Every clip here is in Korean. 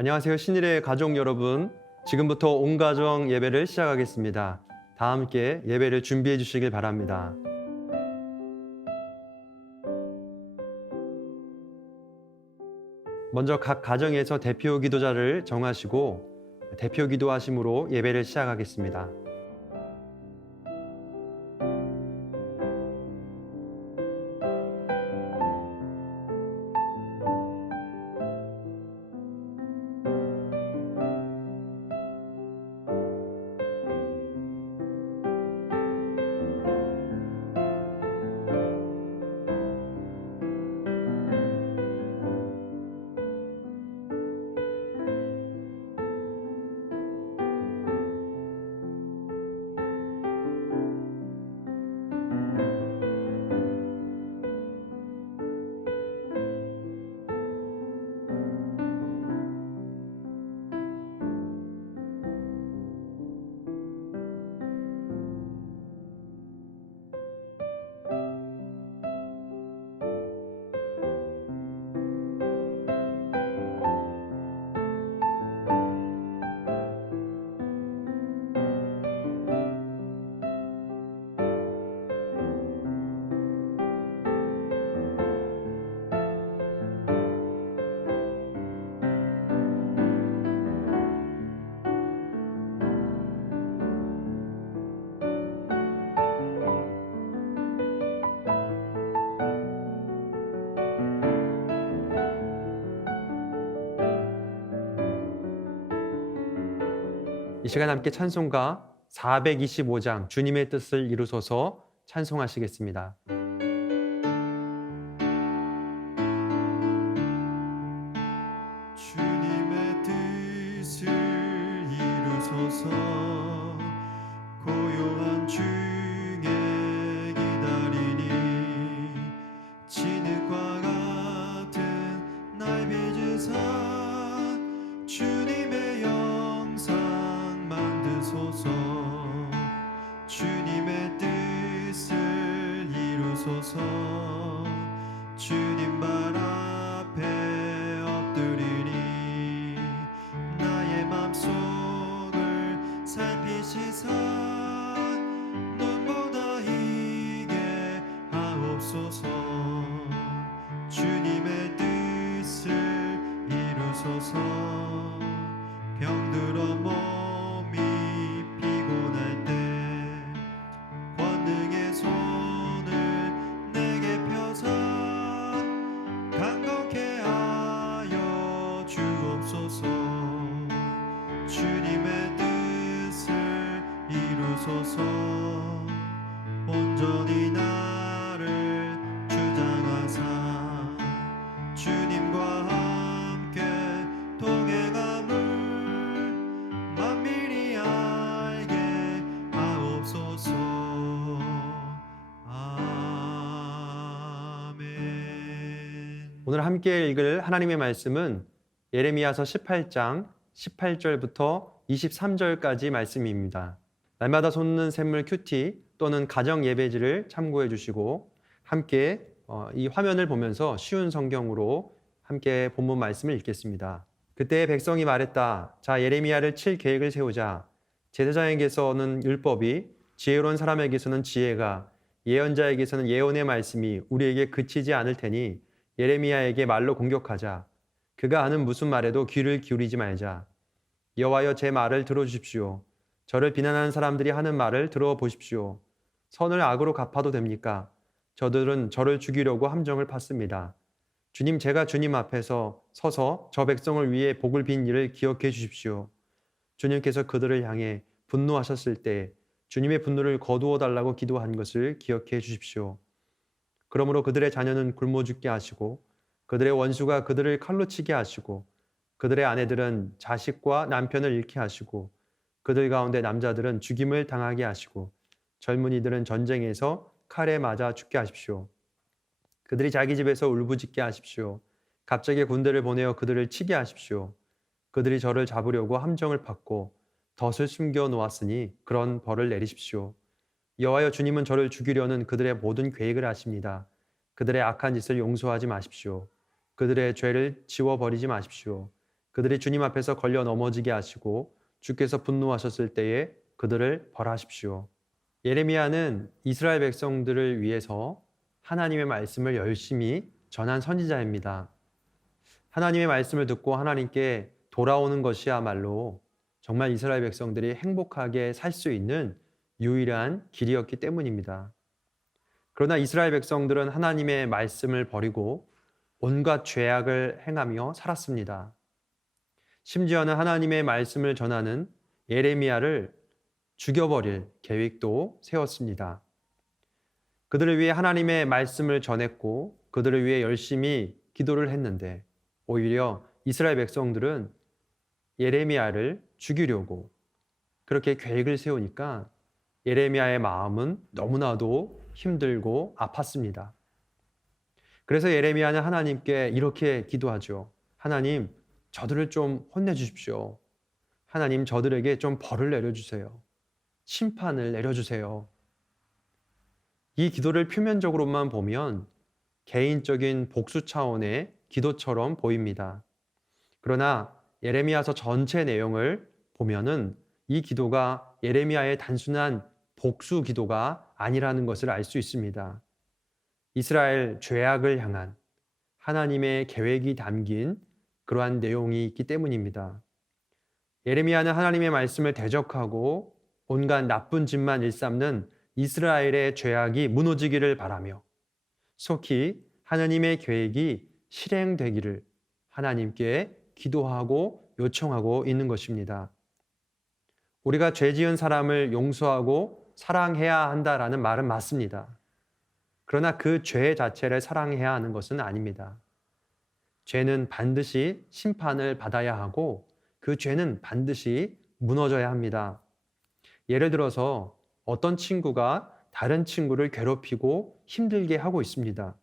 안녕하세요. 신일의 가족 여러분. 지금부터 온 가정 예배를 시작하겠습니다. 다 함께 예배를 준비해 주시길 바랍니다. 먼저 각 가정에서 대표 기도자를 정하시고 대표 기도하심으로 예배를 시작하겠습니다. 이 시간 함께 찬송가 425장 주님의 뜻을 이루소서 찬송하시겠습니다. 주님의 뜻을 이루소서. 고요한 중에 기다리니 진흙과 같은 날 빚으사 주님의 영상 만드소서. 주님의 뜻을 이루소서. 주님 발 앞에 엎드리니 나의 맘속을 살피시사 눈보다 이게 하옵소서. 주님의 뜻을 이루소서. 병들어 몸이 피곤할 때 권능의 손을 내게 펴사 강건케 하여 주옵소서. 주님의 뜻을 이루소서. 온전히 나를 주장하사 주님과 함께 동행함을 만민이 알게 하옵소서. 아멘. 오늘 함께 읽을 하나님의 말씀은 예레미야서 18장 18절부터 23절까지 말씀입니다. 날마다 솟는 샘물 큐티 또는 가정 예배지를 참고해 주시고 함께 이 화면을 보면서 쉬운 성경으로 함께 본문 말씀을 읽겠습니다. 그때 백성이 말했다. 자, 예레미야를 칠 계획을 세우자. 제사장에게서는 율법이, 지혜로운 사람에게서는 지혜가, 예언자에게서는 예언의 말씀이 우리에게 그치지 않을 테니 예레미야에게 말로 공격하자. 그가 하는 무슨 말에도 귀를 기울이지 말자. 여호와여, 제 말을 들어주십시오. 저를 비난하는 사람들이 하는 말을 들어보십시오. 선을 악으로 갚아도 됩니까? 저들은 저를 죽이려고 함정을 팠습니다. 주님, 제가 주님 앞에서 서서 저 백성을 위해 복을 빈 일을 기억해 주십시오. 주님께서 그들을 향해 분노하셨을 때 주님의 분노를 거두어 달라고 기도한 것을 기억해 주십시오. 그러므로 그들의 자녀는 굶어 죽게 하시고 그들의 원수가 그들을 칼로 치게 하시고 그들의 아내들은 자식과 남편을 잃게 하시고 그들 가운데 남자들은 죽임을 당하게 하시고 젊은이들은 전쟁에서 칼에 맞아 죽게 하십시오. 그들이 자기 집에서 울부짖게 하십시오. 갑자기 군대를 보내어 그들을 치게 하십시오. 그들이 저를 잡으려고 함정을 팠고 덫을 숨겨 놓았으니 그런 벌을 내리십시오. 여호와여, 주님은 저를 죽이려는 그들의 모든 계획을 아십니다. 그들의 악한 짓을 용서하지 마십시오. 그들의 죄를 지워버리지 마십시오. 그들이 주님 앞에서 걸려 넘어지게 하시고 주께서 분노하셨을 때에 그들을 벌하십시오. 예레미야는 이스라엘 백성들을 위해서 하나님의 말씀을 열심히 전한 선지자입니다. 하나님의 말씀을 듣고 하나님께 돌아오는 것이야말로 정말 이스라엘 백성들이 행복하게 살 수 있는 유일한 길이었기 때문입니다. 그러나 이스라엘 백성들은 하나님의 말씀을 버리고 온갖 죄악을 행하며 살았습니다. 심지어는 하나님의 말씀을 전하는 예레미야를 죽여버릴 계획도 세웠습니다. 그들을 위해 하나님의 말씀을 전했고 그들을 위해 열심히 기도를 했는데 오히려 이스라엘 백성들은 예레미야를 죽이려고 그렇게 계획을 세우니까 예레미야의 마음은 너무나도 힘들고 아팠습니다. 그래서 예레미야는 하나님께 이렇게 기도하죠. 하나님, 저들을 좀 혼내주십시오. 하나님, 저들에게 좀 벌을 내려주세요. 심판을 내려주세요. 이 기도를 표면적으로만 보면 개인적인 복수 차원의 기도처럼 보입니다. 그러나 예레미야서 전체 내용을 보면은 이 기도가 예레미야의 단순한 복수 기도가 아니라는 것을 알 수 있습니다. 이스라엘 죄악을 향한 하나님의 계획이 담긴 그러한 내용이 있기 때문입니다. 예레미야는 하나님의 말씀을 대적하고 온갖 나쁜 짓만 일삼는 이스라엘의 죄악이 무너지기를 바라며 속히 하나님의 계획이 실행되기를 하나님께 기도하고 요청하고 있는 것입니다. 우리가 죄 지은 사람을 용서하고 사랑해야 한다라는 말은 맞습니다. 그러나 그 죄 자체를 사랑해야 하는 것은 아닙니다. 죄는 반드시 심판을 받아야 하고 그 죄는 반드시 무너져야 합니다. 예를 들어서 어떤 친구가 다른 친구를 괴롭히고 힘들게 하고 있습니다.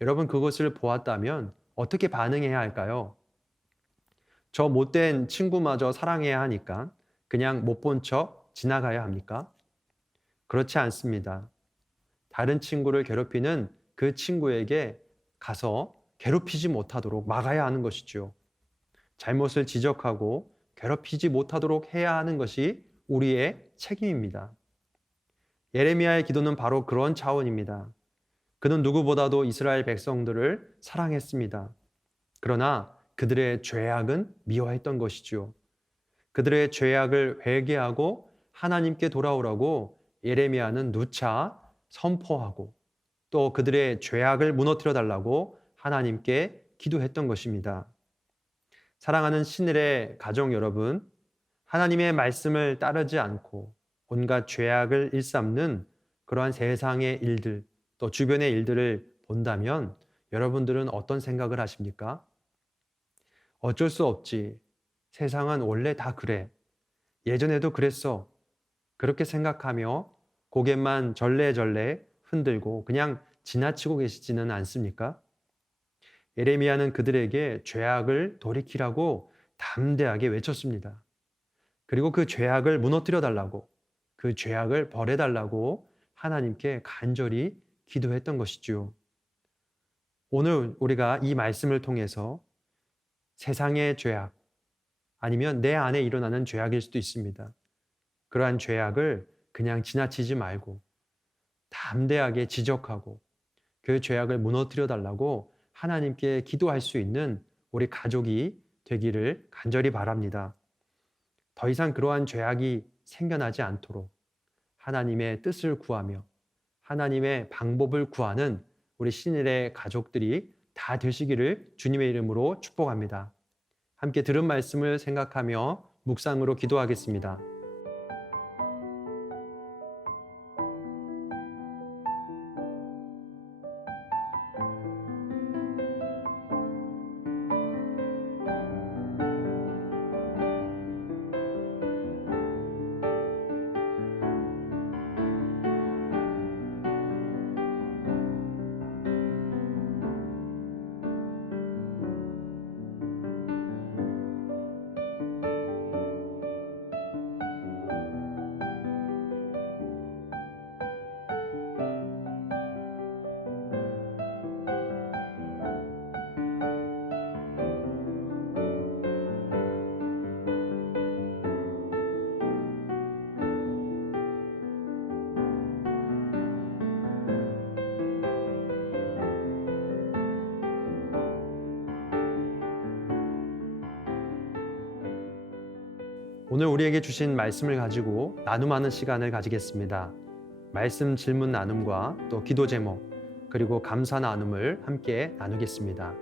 여러분 그것을 보았다면 어떻게 반응해야 할까요? 저 못된 친구마저 사랑해야 하니까 그냥 못 본 척 지나가야 합니까? 그렇지 않습니다. 다른 친구를 괴롭히는 그 친구에게 가서 괴롭히지 못하도록 막아야 하는 것이죠. 잘못을 지적하고 괴롭히지 못하도록 해야 하는 것이 우리의 책임입니다. 예레미야의 기도는 바로 그런 차원입니다. 그는 누구보다도 이스라엘 백성들을 사랑했습니다. 그러나 그들의 죄악은 미워했던 것이지요. 그들의 죄악을 회개하고 하나님께 돌아오라고 예레미야는 누차 선포하고 또 그들의 죄악을 무너뜨려 달라고 하나님께 기도했던 것입니다. 사랑하는 신일의 가족 여러분, 하나님의 말씀을 따르지 않고 온갖 죄악을 일삼는 그러한 세상의 일들, 또 주변의 일들을 본다면 여러분들은 어떤 생각을 하십니까? 어쩔 수 없지. 세상은 원래 다 그래. 예전에도 그랬어. 그렇게 생각하며 고개만 절레절레 흔들고 그냥 지나치고 계시지는 않습니까? 예레미야는 그들에게 죄악을 돌이키라고 담대하게 외쳤습니다. 그리고 그 죄악을 무너뜨려 달라고, 그 죄악을 벌해 달라고 하나님께 간절히 기도했던 것이죠. 오늘 우리가 이 말씀을 통해서 세상의 죄악, 아니면 내 안에 일어나는 죄악일 수도 있습니다. 그러한 죄악을 그냥 지나치지 말고 담대하게 지적하고 그 죄악을 무너뜨려 달라고 하나님께 기도할 수 있는 우리 가족이 되기를 간절히 바랍니다. 더 이상 그러한 죄악이 생겨나지 않도록 하나님의 뜻을 구하며 하나님의 방법을 구하는 우리 신일의 가족들이 다 되시기를 주님의 이름으로 축복합니다. 함께 들은 말씀을 생각하며 묵상으로 기도하겠습니다. 오늘 우리에게 주신 말씀을 가지고 나눔하는 시간을 가지겠습니다. 말씀 질문 나눔과 또 기도 제목, 그리고 감사 나눔을 함께 나누겠습니다.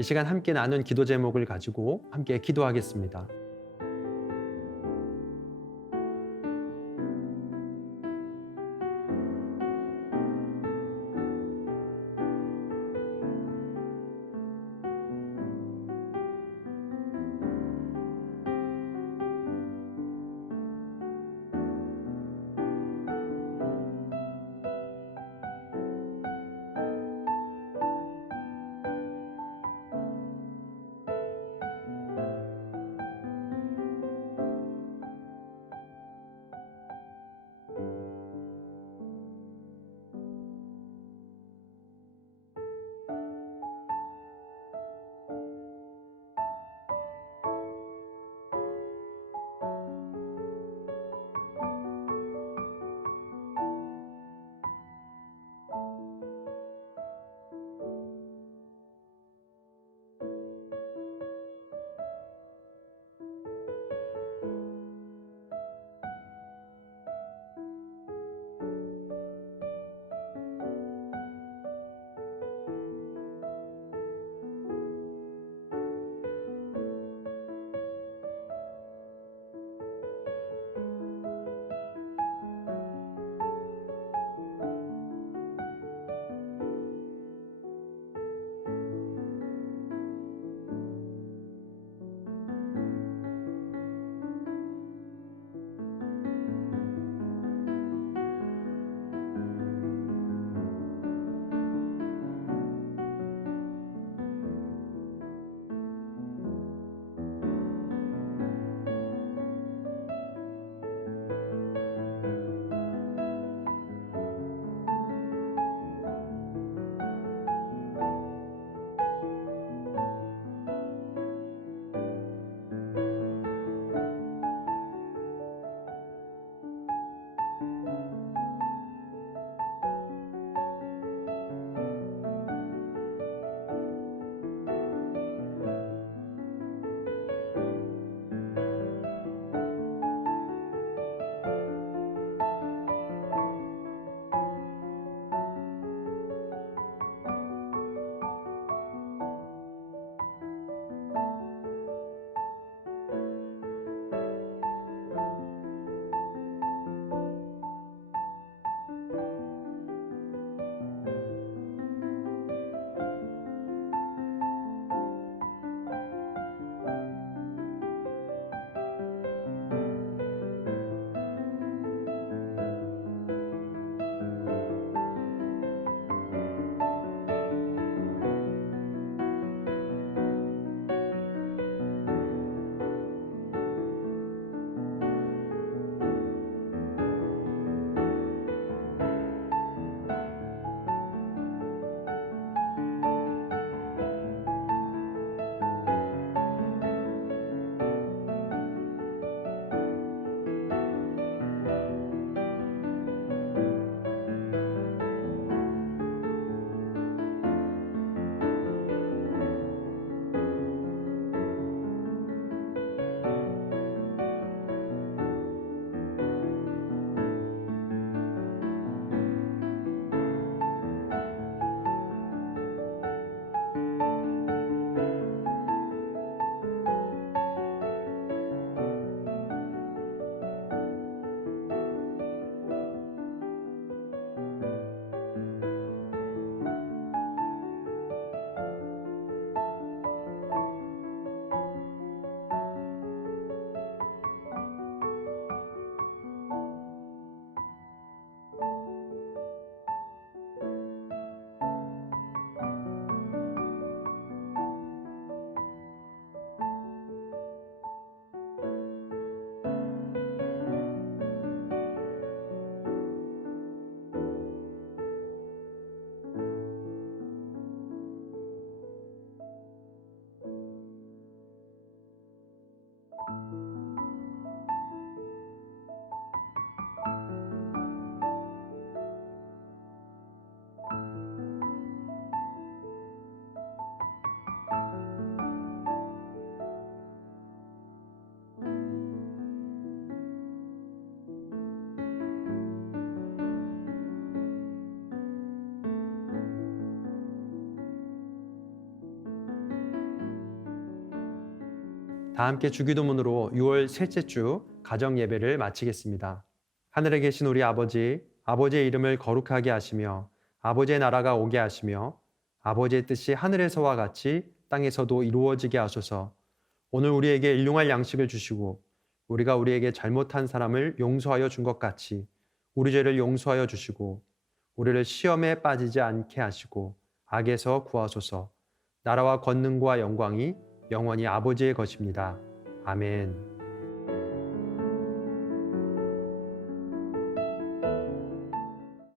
이 시간 함께 나눈 기도 제목을 가지고 함께 기도하겠습니다. 다 함께 주기도문으로 6월 셋째 주 가정 예배를 마치겠습니다. 하늘에 계신 우리 아버지, 아버지의 이름을 거룩하게 하시며 아버지의 나라가 오게 하시며 아버지의 뜻이 하늘에서와 같이 땅에서도 이루어지게 하소서. 오늘 우리에게 일용할 양식을 주시고 우리가 우리에게 잘못한 사람을 용서하여 준 것 같이 우리 죄를 용서하여 주시고 우리를 시험에 빠지지 않게 하시고 악에서 구하소서. 나라와 권능과 영광이 영원히 아버지의 것입니다. 아멘.